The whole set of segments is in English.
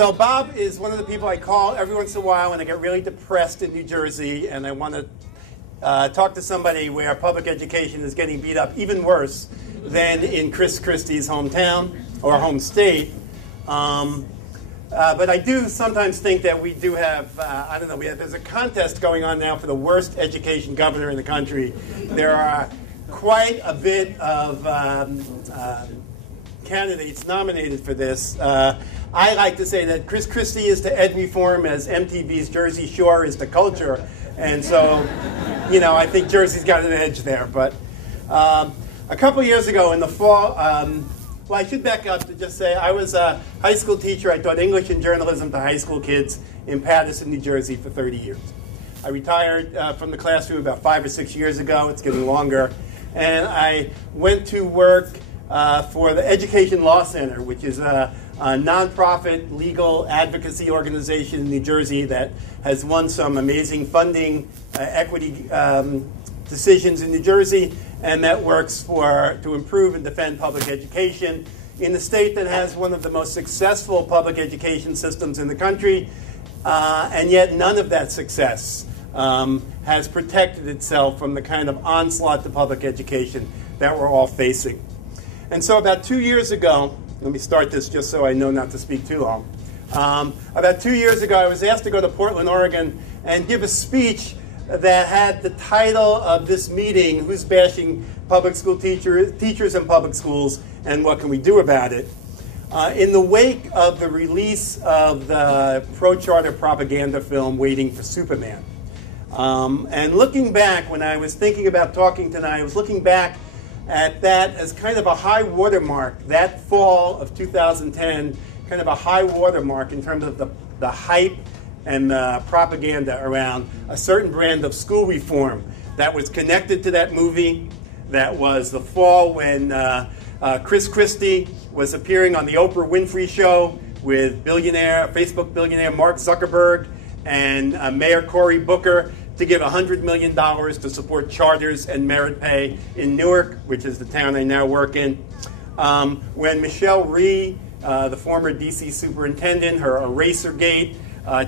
So Bob is one of the people I call every once in a while when I get really depressed in New Jersey and I want to talk to somebody where public education is getting beat up even worse than in Chris Christie's hometown or home state. But I do sometimes think that we do have, I don't know, there's a contest going on now for the worst education governor in the country. There are quite a bit of candidates nominated for this. I like to say that Chris Christie is to ed reform as MTV's Jersey Shore is to culture. And so, you know, I think Jersey's got an edge there. But a couple years ago in the fall, well, I should back up to just say I was a high school teacher. I taught English and journalism to high school kids in Paterson, New Jersey for 30 years. I retired from the classroom about 5 or 6 years ago. It's getting longer. And I went to work for the Education Law Center, which is a nonprofit legal advocacy organization in New Jersey that has won some amazing funding equity decisions in New Jersey, and that works to improve and defend public education in the state that has one of the most successful public education systems in the country, and yet none of that success has protected itself from the kind of onslaught to public education that we're all facing. And so about 2 years ago, let me start this just so I know not to speak too long. About 2 years ago, I was asked to go to Portland, Oregon, and give a speech that had the title of this meeting, Who's Bashing Public School Teachers and Public Schools, and What Can We Do About It? In the wake of the release of the pro-charter propaganda film, Waiting for Superman. And looking back, when I was thinking about talking tonight, I was looking back at that as kind of a high watermark, that fall of 2010, kind of a high watermark in terms of the hype and the propaganda around a certain brand of school reform that was connected to that movie. That was the fall when Chris Christie was appearing on the Oprah Winfrey Show with Facebook billionaire Mark Zuckerberg and Mayor Cory Booker to give $100 million to support charters and merit pay in Newark, which is the town I now work in. When Michelle Rhee, the former DC superintendent, her EraserGate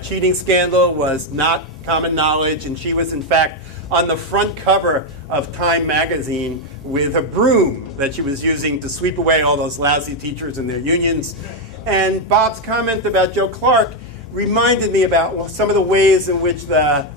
cheating scandal was not common knowledge, and she was in fact on the front cover of Time magazine with a broom that she was using to sweep away all those lousy teachers and their unions. And Bob's comment about Joe Clark reminded me about some of the ways in which the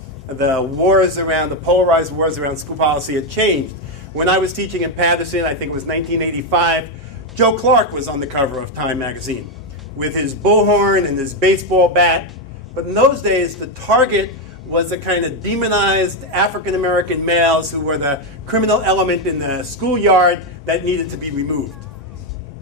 polarized wars around school policy had changed. When I was teaching in Paterson, I think it was 1985, Joe Clark was on the cover of Time magazine with his bullhorn and his baseball bat. But in those days, the target was the kind of demonized African-American males who were the criminal element in the schoolyard that needed to be removed.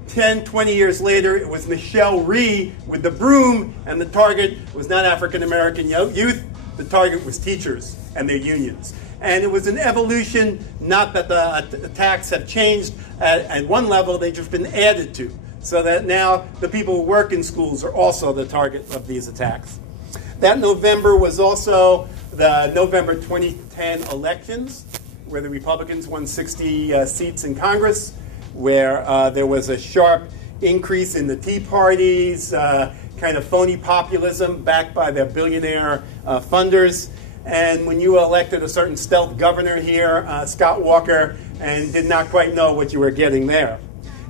10, 20 years later, it was Michelle Rhee with the broom, and the target was not African-American youth. The target was teachers and their unions. And it was an evolution, not that the attacks have changed at one level, they've just been added to, so that now the people who work in schools are also the target of these attacks. That November was also the November 2010 elections, where the Republicans won 60 seats in Congress, where there was a sharp increase in the Tea Party's kind of phony populism backed by their billionaire funders. And when you elected a certain stealth governor here, Scott Walker, and did not quite know what you were getting there.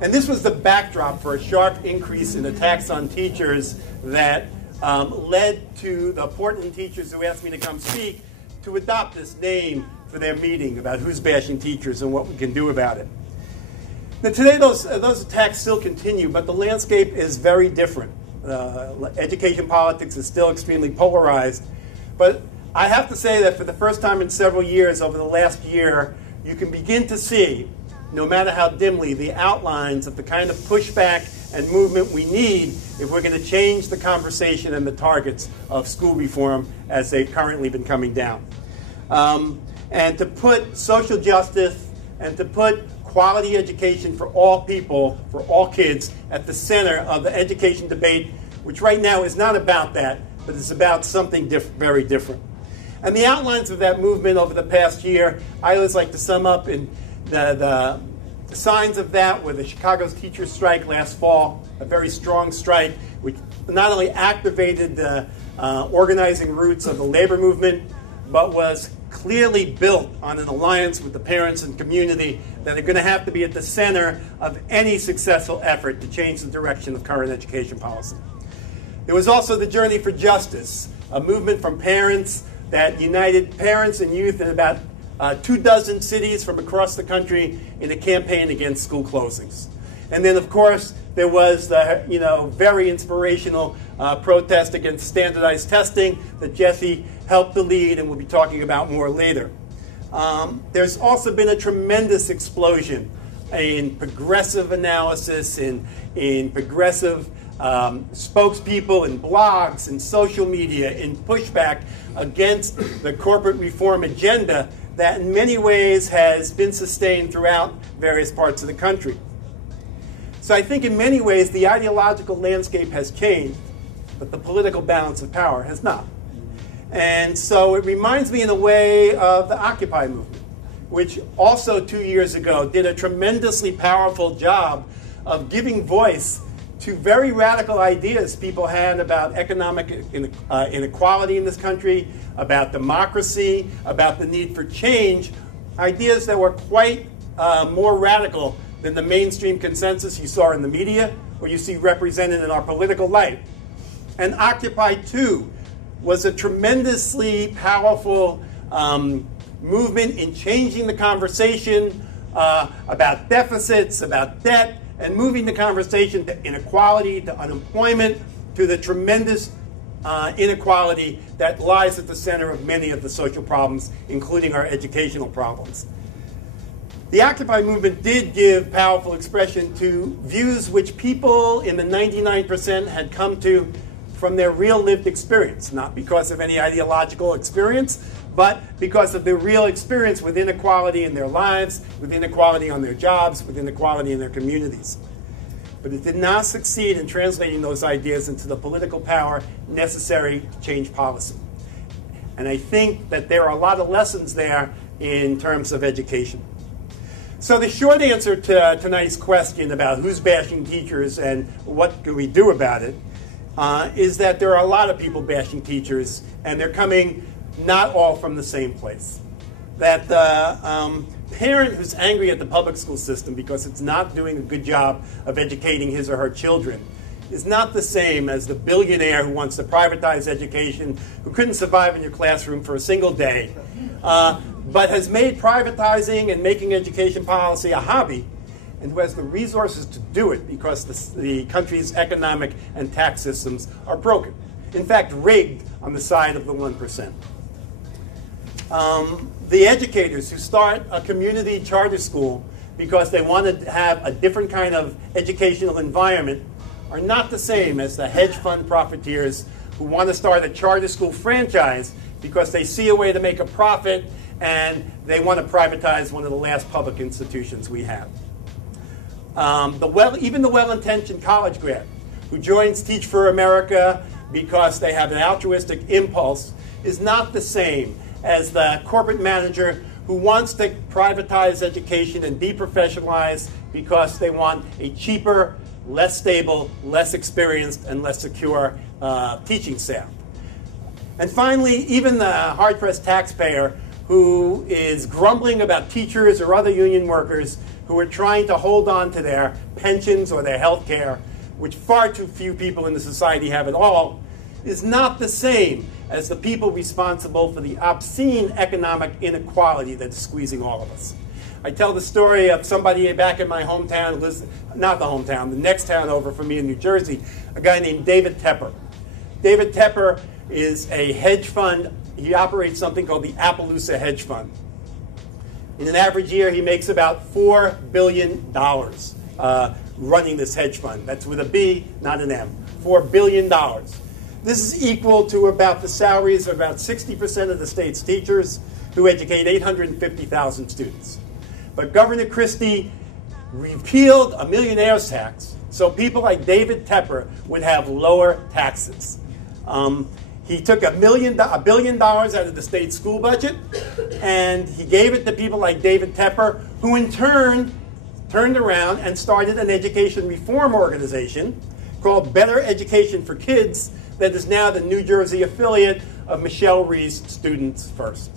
And this was the backdrop for a sharp increase in attacks on teachers that led to the Portland teachers who asked me to come speak to adopt this name for their meeting about who's bashing teachers and what we can do about it. Now today those attacks still continue, but the landscape is very different. Education politics is still extremely polarized. But I have to say that for the first time in several years, over the last year, you can begin to see, no matter how dimly, the outlines of the kind of pushback and movement we need if we're going to change the conversation and the targets of school reform as they've currently been coming down. And to put social justice and to put quality education for all people, for all kids, at the center of the education debate, which right now is not about that, but it's about something very different. And the outlines of that movement over the past year, I always like to sum up in the signs of that were the Chicago's teachers strike last fall, a very strong strike, which not only activated the organizing roots of the labor movement, but was clearly built on an alliance with the parents and community that are going to have to be at the center of any successful effort to change the direction of current education policy. There was also the Journey for Justice, a movement from parents that united parents and youth in about 24 cities from across the country in a campaign against school closings. And then, of course, there was the very inspirational protest against standardized testing that Jesse helped to lead and we'll be talking about more later. There's also been a tremendous explosion in progressive analysis, in progressive spokespeople, in blogs, in social media, in pushback against the corporate reform agenda that in many ways has been sustained throughout various parts of the country. So I think in many ways the ideological landscape has changed, but the political balance of power has not. And so it reminds me in a way of the Occupy movement, which also 2 years ago did a tremendously powerful job of giving voice to very radical ideas people had about economic inequality in this country, about democracy, about the need for change, ideas that were quite more radical than the mainstream consensus you saw in the media or you see represented in our political life. And Occupy, too, was a tremendously powerful movement in changing the conversation about deficits, about debt, and moving the conversation to inequality, to unemployment, to the tremendous inequality that lies at the center of many of the social problems, including our educational problems. The Occupy movement did give powerful expression to views which people in the 99% had come to from their real lived experience, not because of any ideological experience, but because of their real experience with inequality in their lives, with inequality on their jobs, with inequality in their communities. But it did not succeed in translating those ideas into the political power necessary to change policy. And I think that there are a lot of lessons there in terms of education. So the short answer to tonight's question about who's bashing teachers and what can we do about it is that there are a lot of people bashing teachers, and they're coming not all from the same place. That the parent who's angry at the public school system because it's not doing a good job of educating his or her children is not the same as the billionaire who wants to privatize education, who couldn't survive in your classroom for a single day, but has made privatizing and making education policy a hobby, and who has the resources to do it because the country's economic and tax systems are broken. In fact, rigged on the side of the 1%. The educators who start a community charter school because they want to have a different kind of educational environment are not the same as the hedge fund profiteers who want to start a charter school franchise because they see a way to make a profit and they want to privatize one of the last public institutions we have. Even the well-intentioned college grad who joins Teach for America because they have an altruistic impulse is not the same as the corporate manager who wants to privatize education and deprofessionalize because they want a cheaper, less stable, less experienced, and less secure teaching staff. And finally, even the hard-pressed taxpayer who is grumbling about teachers or other union workers who are trying to hold on to their pensions or their health care, which far too few people in the society have at all, is not the same as the people responsible for the obscene economic inequality that is squeezing all of us. I tell the story of somebody back in my hometown, not the hometown, the next town over from me in New Jersey, a guy named David Tepper. David Tepper is a hedge fund. He operates something called the Appaloosa Hedge Fund. In an average year, he makes about $4 billion running this hedge fund. That's with a B, not an M. $4 billion. This is equal to about the salaries of about 60% of the state's teachers who educate 850,000 students. But Governor Christie repealed a millionaire's tax so people like David Tepper would have lower taxes. He took $1 billion out of the state school budget, and he gave it to people like David Tepper, who in turn turned around and started an education reform organization called Better Education for Kids that is now the New Jersey affiliate of Michelle Rhee's Students First.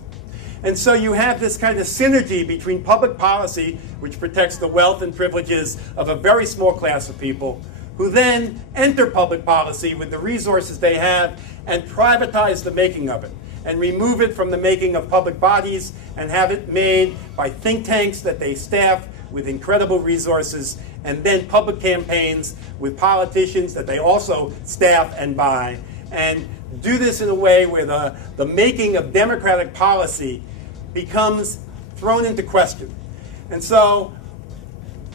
And so you have this kind of synergy between public policy, which protects the wealth and privileges of a very small class of people, who then enter public policy with the resources they have and privatize the making of it, and remove it from the making of public bodies and have it made by think tanks that they staff with incredible resources, and then public campaigns with politicians that they also staff and buy, and do this in a way where the making of democratic policy becomes thrown into question. And so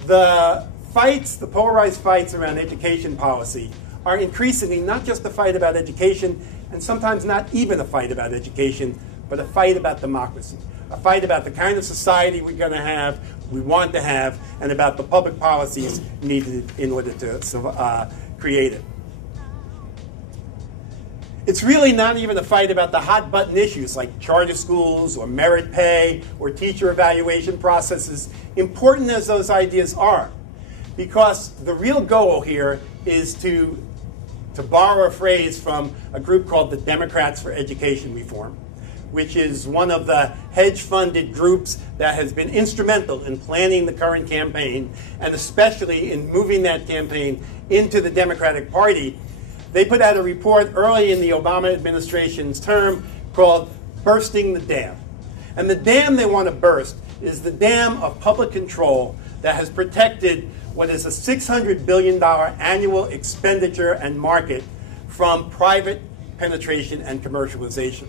the fights, the polarized fights around education policy are increasingly not just a fight about education, and sometimes not even a fight about education, but a fight about democracy, a fight about the kind of society we're going to have, we want to have, and about the public policies needed in order to create it. It's really not even a fight about the hot-button issues like charter schools or merit pay or teacher evaluation processes, important as those ideas are, because the real goal here is to borrow a phrase from a group called the Democrats for Education Reform, which is one of the hedge-funded groups that has been instrumental in planning the current campaign, and especially in moving that campaign into the Democratic Party. They put out a report early in the Obama administration's term called Bursting the Dam. And the dam they want to burst is the dam of public control that has protected what is a $600 billion annual expenditure and market from private penetration and commercialization.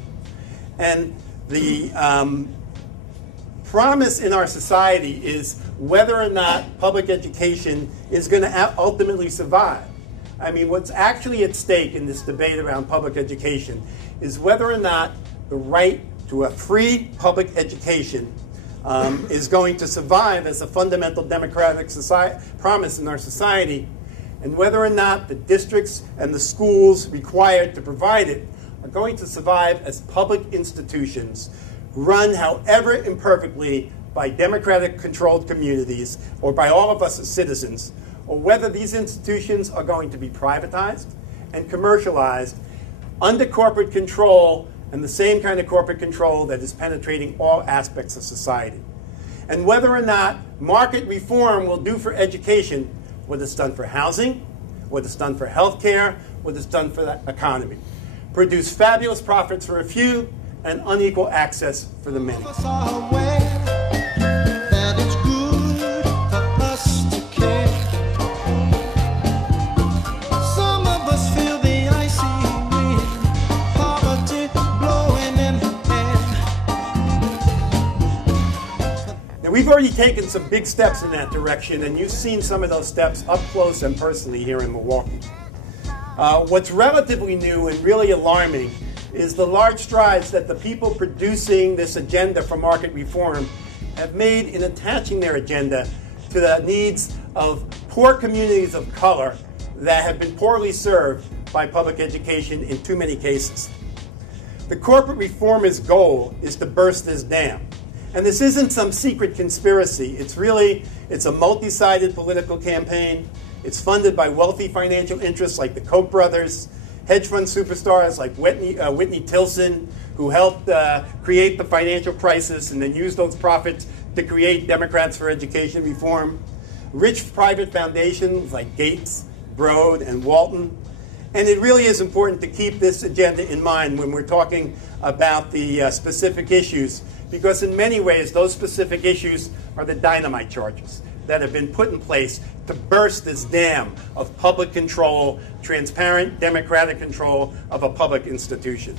And the promise in our society is whether or not public education is going to ultimately survive. I mean, what's actually at stake in this debate around public education is whether or not the right to a free public education is going to survive as a fundamental democratic promise in our society, and whether or not the districts and the schools required to provide it are going to survive as public institutions run, however imperfectly, by democratic-controlled communities or by all of us as citizens, or whether these institutions are going to be privatized and commercialized under corporate control, and the same kind of corporate control that is penetrating all aspects of society. And whether or not market reform will do for education what it's done for housing, what it's done for healthcare, what it's done for the economy. Produce fabulous profits for a few and unequal access for the many. We've already taken some big steps in that direction, and you've seen some of those steps up close and personally here in Milwaukee. What's relatively new and really alarming is the large strides that the people producing this agenda for market reform have made in attaching their agenda to the needs of poor communities of color that have been poorly served by public education in too many cases. The corporate reformers' goal is to burst this dam. And this isn't some secret conspiracy. It's a multi-sided political campaign. It's funded by wealthy financial interests like the Koch brothers, hedge fund superstars like Whitney Tilson, who helped create the financial crisis and then used those profits to create Democrats for Education Reform, rich private foundations like Gates, Broad, and Walton. And it really is important to keep this agenda in mind when we're talking about the specific issues, because in many ways those specific issues are the dynamite charges that have been put in place to burst this dam of public control, transparent democratic control of a public institution.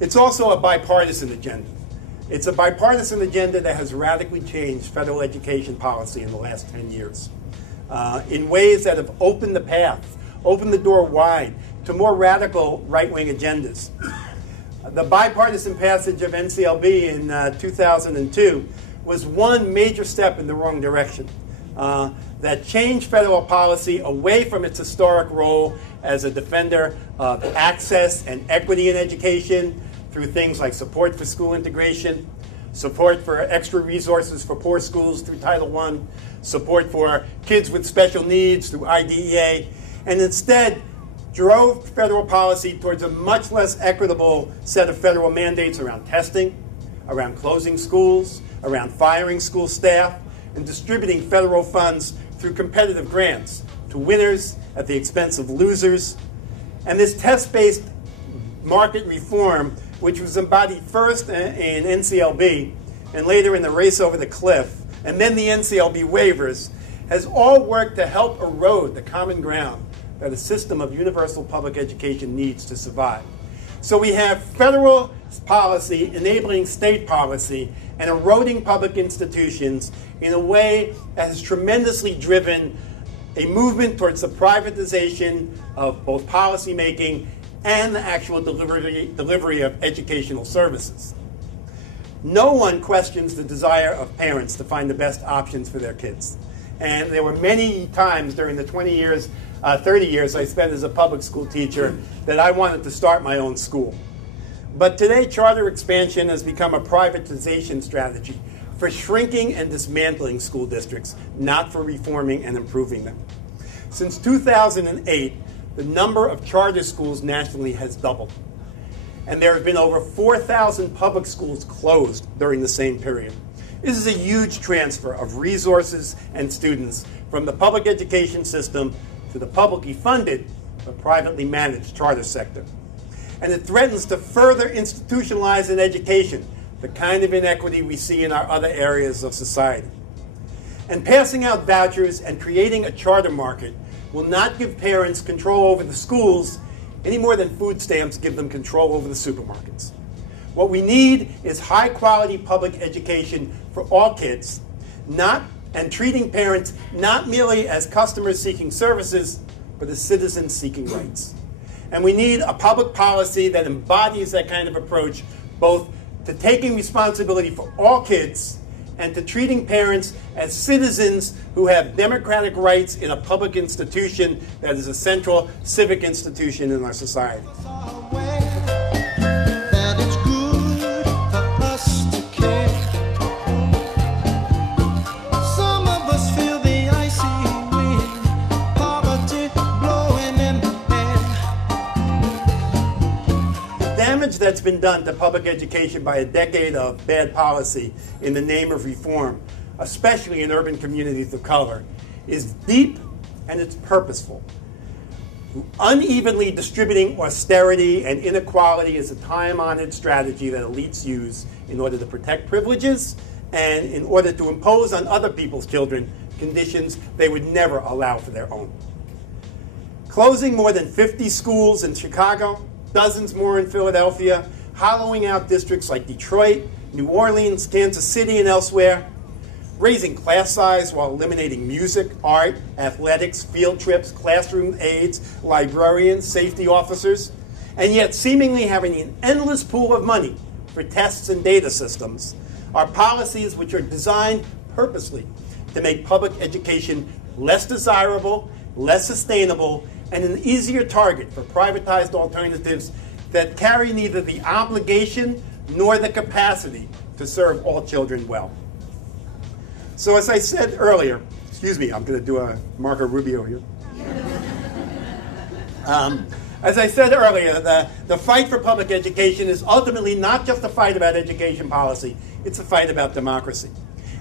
It's also a bipartisan agenda. It's a bipartisan agenda that has radically changed federal education policy in the last 10 years in ways that have opened the path, opened the door wide to more radical right-wing agendas. The bipartisan passage of NCLB in 2002 was one major step in the wrong direction that changed federal policy away from its historic role as a defender of access and equity in education through things like support for school integration, support for extra resources for poor schools through Title I, support for kids with special needs through IDEA, and instead drove federal policy towards a much less equitable set of federal mandates around testing, around closing schools, around firing school staff, and distributing federal funds through competitive grants to winners at the expense of losers. And this test-based market reform, which was embodied first in NCLB and later in the race over the cliff, and then the NCLB waivers, has all worked to help erode the common ground that a system of universal public education needs to survive. So we have federal policy enabling state policy and eroding public institutions in a way that has tremendously driven a movement towards the privatization of both policymaking and the actual delivery of educational services. No one questions the desire of parents to find the best options for their kids. And there were many times during the 30 years I spent as a public school teacher that I wanted to start my own school. But today, charter expansion has become a privatization strategy for shrinking and dismantling school districts, not for reforming and improving them. Since 2008, the number of charter schools nationally has doubled. And there have been over 4,000 public schools closed during the same period. This is a huge transfer of resources and students from the public education system to the publicly funded but privately managed charter sector. And it threatens to further institutionalize in education the kind of inequity we see in our other areas of society. And passing out vouchers and creating a charter market will not give parents control over the schools any more than food stamps give them control over the supermarkets. What we need is high-quality public education for all kids, and treating parents not merely as customers seeking services, but as citizens seeking rights. And we need a public policy that embodies that kind of approach, both to taking responsibility for all kids and to treating parents as citizens who have democratic rights in a public institution that is a central civic institution in our society. That's been done to public education by a decade of bad policy in the name of reform, especially in urban communities of color, is deep and it's purposeful. Unevenly distributing austerity and inequality is a time-honored strategy that elites use in order to protect privileges and in order to impose on other people's children conditions they would never allow for their own. Closing more than 50 schools in Chicago, dozens more in Philadelphia, hollowing out districts like Detroit, New Orleans, Kansas City, and elsewhere, raising class size while eliminating music, art, athletics, field trips, classroom aides, librarians, safety officers, and yet seemingly having an endless pool of money for tests and data systems, are policies which are designed purposely to make public education less desirable, less sustainable, and an easier target for privatized alternatives that carry neither the obligation nor the capacity to serve all children well. So as I said earlier, excuse me, I'm going to do a Marco Rubio here. As I said earlier, the fight for public education is ultimately not just a fight about education policy, it's a fight about democracy.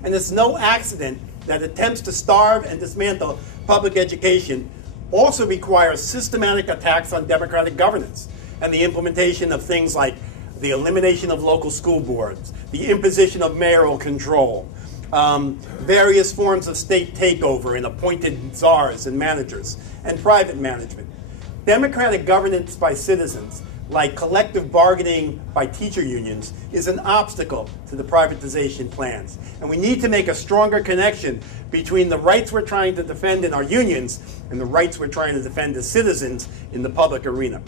And it's no accident that attempts to starve and dismantle public education also requires systematic attacks on democratic governance and the implementation of things like the elimination of local school boards, the imposition of mayoral control, various forms of state takeover and appointed czars and managers, and private management. Democratic governance by citizens, like collective bargaining by teacher unions, is an obstacle to the privatization plans. And we need to make a stronger connection between the rights we're trying to defend in our unions and the rights we're trying to defend as citizens in the public arena.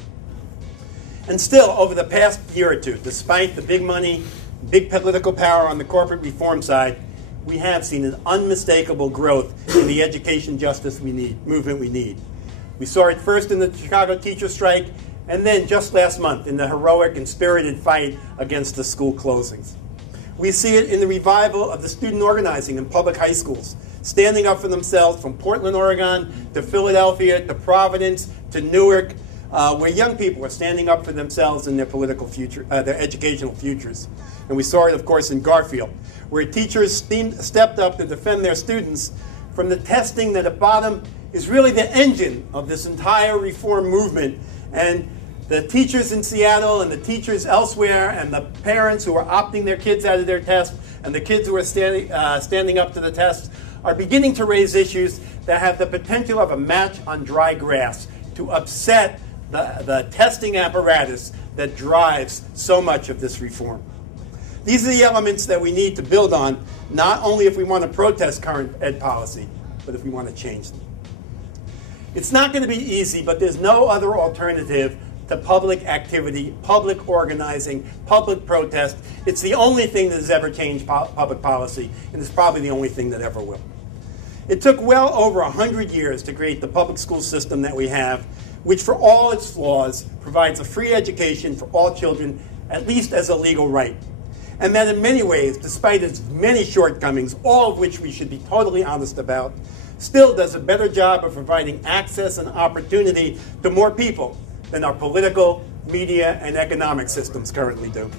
And still, over the past year or two, despite the big money, big political power on the corporate reform side, we have seen an unmistakable growth in the education justice movement we need. We saw it first in the Chicago teacher strike, and then just last month in the heroic and spirited fight against the school closings. We see it in the revival of the student organizing in public high schools, standing up for themselves from Portland, Oregon, to Philadelphia, to Providence, to Newark, where young people are standing up for themselves and their political future, their educational futures. And we saw it, of course, in Garfield, where teachers stepped up to defend their students from the testing that at bottom is really the engine of this entire reform movement. And the teachers in Seattle and the teachers elsewhere and the parents who are opting their kids out of their test and the kids who are standing up to the test are beginning to raise issues that have the potential of a match on dry grass to upset the testing apparatus that drives so much of this reform. These are the elements that we need to build on, not only if we want to protest current ed policy, but if we want to change them. It's not going to be easy, but there's no other alternative to public activity, public organizing, public protest. It's the only thing that has ever changed public policy, and it's probably the only thing that ever will. It took well over 100 years to create the public school system that we have, which for all its flaws provides a free education for all children, at least as a legal right. And that in many ways, despite its many shortcomings, all of which we should be totally honest about, still does a better job of providing access and opportunity to more people than our political, media, and economic systems currently do.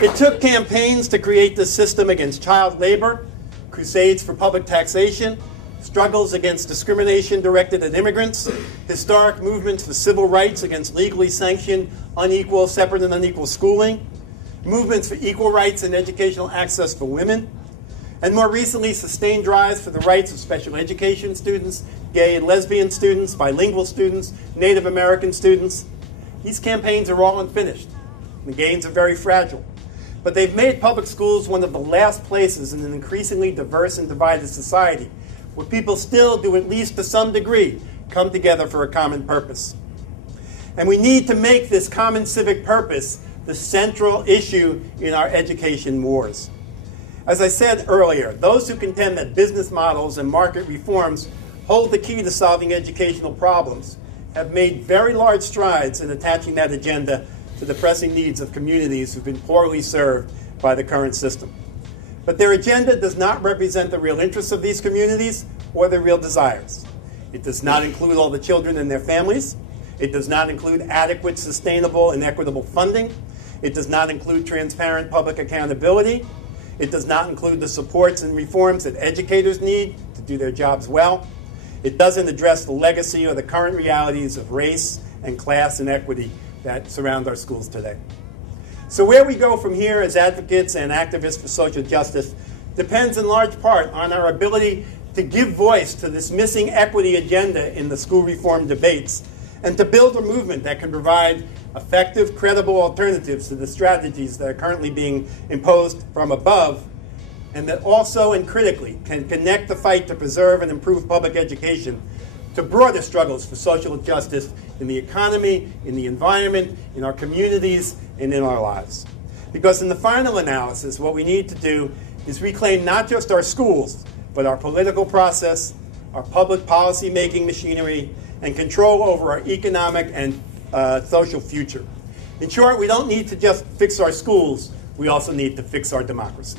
It took campaigns to create this system against child labor, crusades for public taxation, struggles against discrimination directed at immigrants, historic movements for civil rights against legally sanctioned, unequal, separate and unequal schooling, movements for equal rights and educational access for women, and more recently, sustained drives for the rights of special education students, gay and lesbian students, bilingual students, Native American students. These campaigns are all unfinished. The gains are very fragile. But they've made public schools one of the last places in an increasingly diverse and divided society where people still do, at least to some degree, come together for a common purpose. And we need to make this common civic purpose the central issue in our education wars. As I said earlier, those who contend that business models and market reforms hold the key to solving educational problems have made very large strides in attaching that agenda to the pressing needs of communities who've been poorly served by the current system. But their agenda does not represent the real interests of these communities or their real desires. It does not include all the children and their families. It does not include adequate, sustainable, and equitable funding. It does not include transparent public accountability. It does not include the supports and reforms that educators need to do their jobs well. It doesn't address the legacy or the current realities of race and class and equity that surround our schools today. So where we go from here as advocates and activists for social justice depends in large part on our ability to give voice to this missing equity agenda in the school reform debates and to build a movement that can provide effective, credible alternatives to the strategies that are currently being imposed from above, and that also and critically can connect the fight to preserve and improve public education to broader struggles for social justice in the economy, in the environment, in our communities, and in our lives. Because in the final analysis, what we need to do is reclaim not just our schools, but our political process, our public policy making machinery, and control over our economic and social future. In short, we don't need to just fix our schools, we also need to fix our democracy.